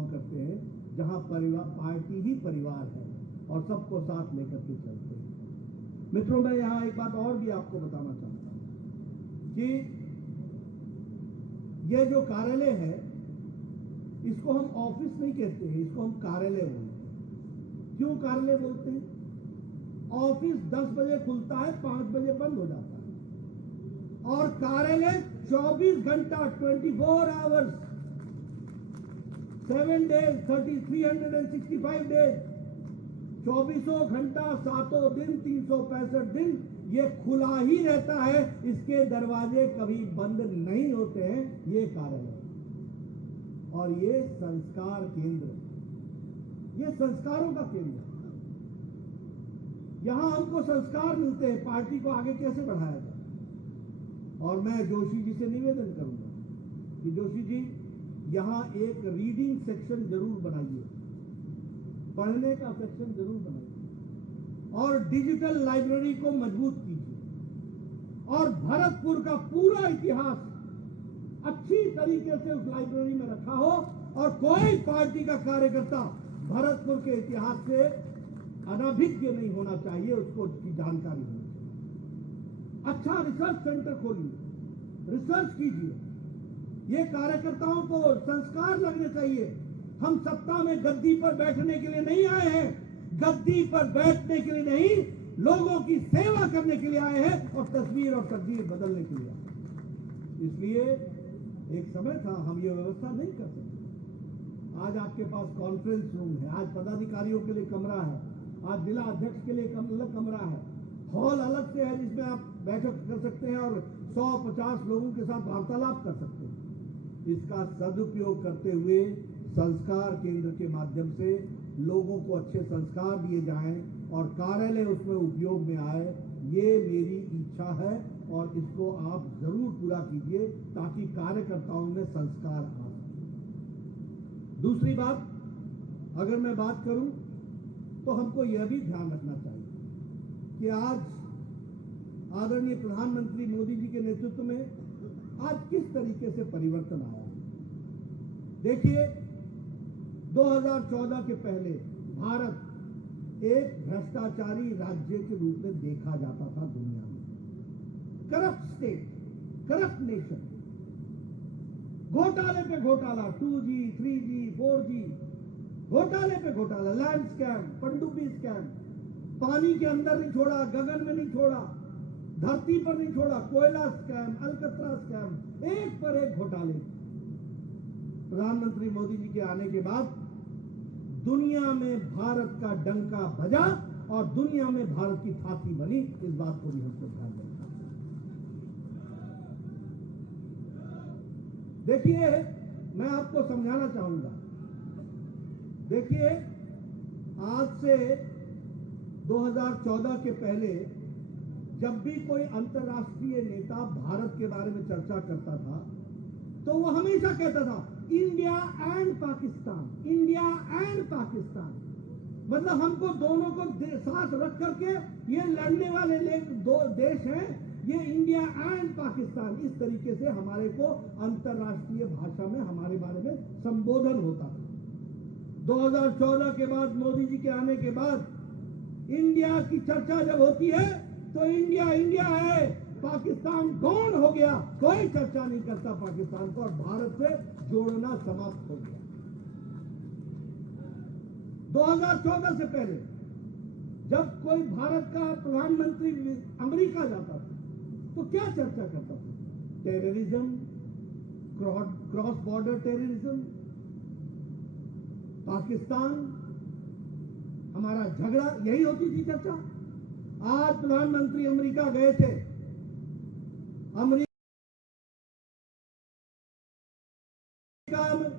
Belong करते हैं, जहां परिवार पार्टी ही परिवार है और सबको साथ लेकर के चलते हैं। मित्रों, मैं यहां एक बात और भी आपको बताना चाहता हूं कि ये जो कार्यालय है, इसको हम ऑफिस नहीं कहते हैं, इसको हम कार्यालय बोलते हैं। क्यों कार्यालय बोलते हैं? ऑफिस 10 बजे खुलता है, 5 बजे बंद हो जाता है, और कार्यालय 24 घंटा 24 आवर्स 7 डेज 365 डेज 24 घंटा 7 दिन 365 दिन ये खुला ही रहता है। इसके दरवाजे कभी बंद नहीं होते हैं। ये कार्यालय और ये संस्कार केंद्र, ये संस्कारों का केंद्र है। यहां हमको संस्कार मिलते हैं पार्टी को आगे कैसे बढ़ाया जाए। और मैं जोशी जी से निवेदन करूंगा कि जोशी जी, यहां एक रीडिंग सेक्शन जरूर बनाइए, पढ़ने का सेक्शन जरूर बनाइए, और डिजिटल लाइब्रेरी को मजबूत कीजिए, और भरतपुर का पूरा इतिहास अच्छी तरीके से उस लाइब्रेरी में रखा हो, और कोई पार्टी का कार्यकर्ता भरतपुर के इतिहास से अनभिज्ञ नहीं होना चाहिए, उसको उसकी जानकारी होनी चाहिए। अच्छा रिसर्च सेंटर खोलिए, रिसर्च कीजिए। ये कार्यकर्ताओं को संस्कार लगने चाहिए। हम सत्ता में गद्दी पर बैठने के लिए नहीं आए हैं, गद्दी पर बैठने के लिए नहीं, लोगों की सेवा करने के लिए आए हैं और तस्वीर और तकदीर बदलने के लिए आए हैं। इसलिए एक समय था हम ये व्यवस्था नहीं कर सकते। आज आपके पास कॉन्फ्रेंस रूम है, आज पदाधिकारियों के लिए कमरा है, आज जिला अध्यक्ष के लिए अलग कमरा है, हॉल अलग से है जिसमें आप बैठक कर सकते हैं और 100-50 लोगों के साथ वार्तालाप कर सकते हैं। इसका सदुपयोग करते हुए संस्कार केंद्र के माध्यम से लोगों को अच्छे संस्कार दिए जाएं और कार्यालय उसमें उपयोग में आए, ये मेरी इच्छा है और इसको आप जरूर पूरा कीजिए ताकि कार्यकर्ताओं में संस्कार आ सके। दूसरी बात, अगर मैं बात करूं तो हमको यह भी ध्यान रखना चाहिए कि आज आदरणीय प्रधानमंत्री मोदी जी के नेतृत्व में आज किस तरीके से परिवर्तन आया है। देखिए, 2014 के पहले भारत एक भ्रष्टाचारी राज्य के रूप में देखा जाता था दुनिया में। करप्ट स्टेट, करप्ट नेशन, घोटाले पे घोटाला, 2G, 3G, 4G, घोटाले पे घोटाला, लैंड स्कैम, पनडुब्बी स्कैम, पानी के अंदर नहीं छोड़ा, गगन में नहीं छोड़ा, धरती पर नहीं छोड़ा, कोयला स्कैम, अलकतरा स्कैम, एक पर एक घोटाले। प्रधानमंत्री मोदी जी के आने के बाद दुनिया में भारत का डंका बजा और दुनिया में भारत की छाती बनी। इस बात को भी हमको ध्यान रखना है। देखिए, मैं आपको समझाना चाहूंगा। देखिए, आज से 2014 के पहले जब भी कोई अंतर्राष्ट्रीय नेता भारत के बारे में चर्चा करता था तो वो हमेशा कहता था India and Pakistan, India and Pakistan. मतलब हमको दोनों को साथ रख करके, ये लड़ने वाले दो देश हैं, ये इंडिया एंड पाकिस्तान, इस तरीके से हमारे को अंतर्राष्ट्रीय भाषा में हमारे बारे में संबोधन होता था। 2014 के बाद, मोदी जी के आने के बाद इंडिया की चर्चा जब होती है तो इंडिया इंडिया है, पाकिस्तान कौन हो गया, कोई चर्चा नहीं करता पाकिस्तान को, और भारत से जोड़ना समाप्त हो गया। 2014 से पहले जब कोई भारत का प्रधानमंत्री अमेरिका जाता था तो क्या चर्चा करता था? Terrorism, cross border terrorism, Pakistan, हमारा झगड़ा, यही होती थी चर्चा। आज प्रधानमंत्री अमेरिका गए थे, अमेरिका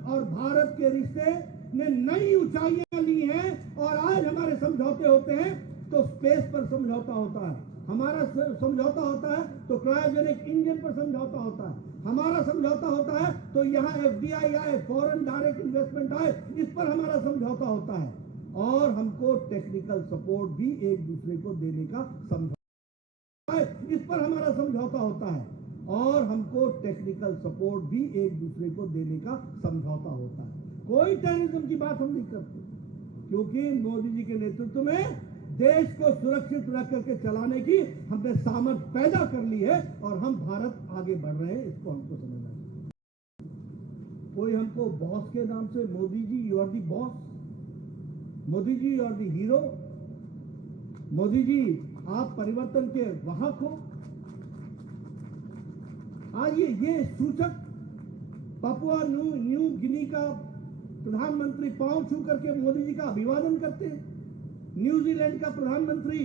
और भारत के रिश्ते ने नई ऊंचाइयां ली हैं और आज हमारे समझौते होते हैं तो स्पेस पर समझौता होता है, हमारा समझौता होता है तो क्रायोजेनिक इंजन पर समझौता होता है, हमारा समझौता होता है तो यहाँ FDI आए, फॉरेन डायरेक्ट इन्वेस्टमेंट आए, इस पर हमारा समझौता होता है। और हमको टेक्निकल सपोर्ट भी एक दूसरे को देने का समझौता है, इस पर हमारा समझौता होता है। और हमको टेक्निकल सपोर्ट भी एक दूसरे को देने का समझौता होता है। कोई टेररिज्म की बात हम नहीं करते, क्योंकि मोदी जी के नेतृत्व में देश को सुरक्षित रख करके चलाने की हमने सामर्थ्य पैदा कर ली है और हम भारत आगे बढ़ रहे हैं, इसको हमको समझना चाहिए। कोई हमको बॉस के नाम से, Modi ji you are the boss, Modi ji you are the hero, Modi ji आप परिवर्तन के वाहक हो। आइए ये सूचक पापुआ न्यू गिनी का प्रधानमंत्री पांव छू करके मोदी जी का अभिवादन करते हैं। न्यूजीलैंड का प्रधानमंत्री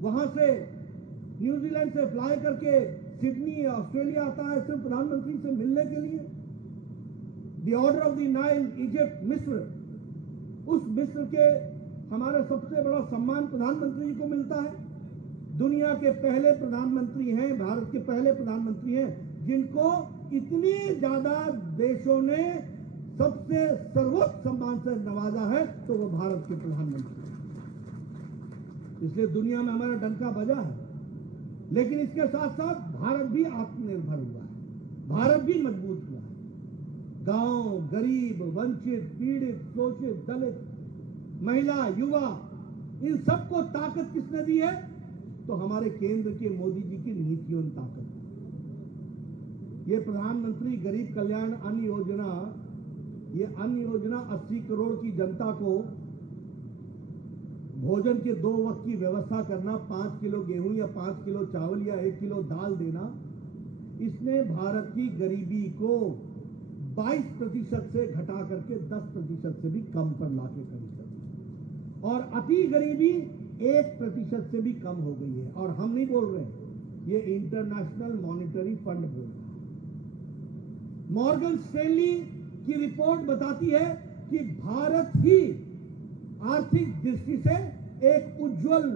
वहां से न्यूजीलैंड से फ्लाई करके सिडनी ऑस्ट्रेलिया आता है सिर्फ प्रधानमंत्री से मिलने के लिए। The order of the Nile Egypt मिस्र, उस मिस्र के हमारा सबसे बड़ा सम्मान प्रधानमंत्री जी को मिलता है। दुनिया के पहले प्रधानमंत्री हैं, भारत के पहले प्रधानमंत्री हैं जिनको इतने ज्यादा देशों ने सबसे सर्वोच्च सम्मान से नवाजा है, तो वो भारत के प्रधानमंत्री। इसलिए दुनिया में हमारा डंका बजा है, लेकिन इसके साथ साथ भारत भी आत्मनिर्भर हुआ है, भारत भी मजबूत हुआ है। गांव, गरीब, वंचित, पीड़ित, शोषित, दलित, महिला, युवा, इन सबको ताकत किसने दी है? तो हमारे केंद्र के मोदी जी की नीतियों ने ताकत दी। ये प्रधानमंत्री गरीब कल्याण अन्न योजना, ये अन्न योजना 80 करोड़ की जनता को भोजन के 2 वक्त की व्यवस्था करना, 5 किलो गेहूं या 5 किलो चावल या 1 किलो दाल देना, इसने भारत की गरीबी को 22% से घटा करके 10% से भी कम पर लाके खड़ी कर दी और अति गरीबी 1% से भी कम हो गई है। और हम नहीं बोल रहे हैं, ये इंटरनेशनल मॉनिटरी फंड बोल रहा है। मॉर्गन स्टैनली की रिपोर्ट बताती है कि भारत ही आर्थिक दृष्टि से एक उज्जवल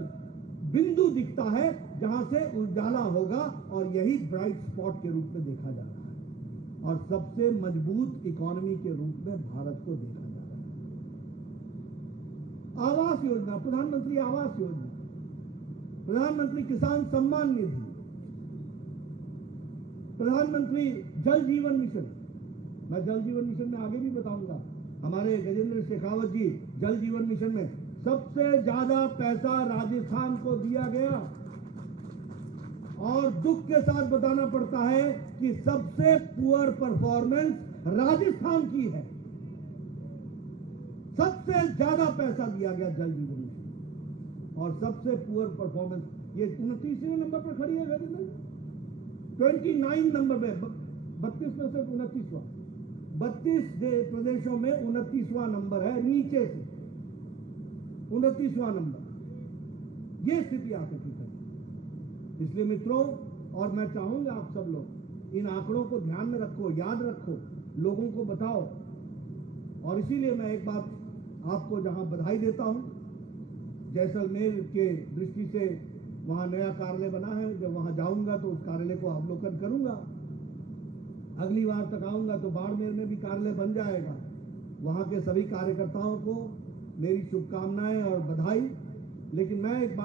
बिंदु दिखता है जहां से उजाला होगा, और यही ब्राइट स्पॉट के रूप में देखा जा रहा है और सबसे मजबूत इकोनॉमी के रूप में भारत को देखा जा रहा है। आवास योजना, प्रधानमंत्री आवास योजना, प्रधानमंत्री किसान सम्मान निधि, प्रधानमंत्री जल जीवन मिशन। मैं जल जीवन मिशन में आगे भी बताऊंगा। हमारे गजेंद्र शेखावत जी जल जीवन मिशन में सबसे ज्यादा पैसा राजस्थान को दिया गया, और दुख के साथ बताना पड़ता है कि सबसे पुअर परफॉर्मेंस राजस्थान की है। सबसे ज्यादा पैसा दिया गया जल जीवन मिशन और सबसे पुअर परफॉर्मेंस ये 29वें नंबर पर खड़ी है गजेंद्र, 29 नंबर पे, 32 में से 29वां, 32 प्रदेशों में 29वां नंबर है, नीचे से 29वां नंबर। ये स्थिति आकर की है। इसलिए मित्रों, और मैं चाहूंगा आप सब लोग इन आंकड़ों को ध्यान में रखो, याद रखो, लोगों को बताओ। और इसीलिए मैं एक बात आपको जहां बधाई देता हूं, जैसलमेर के दृष्टि से वहां नया कार्यालय बना है, जब वहां जाऊंगा तो उस कार्यालय को अवलोकन करूंगा। अगली बार तक आऊंगा तो बाड़मेर में भी कार्यालय बन जाएगा। वहां के सभी कार्यकर्ताओं को मेरी शुभकामनाएं और बधाई। लेकिन मैं एक बात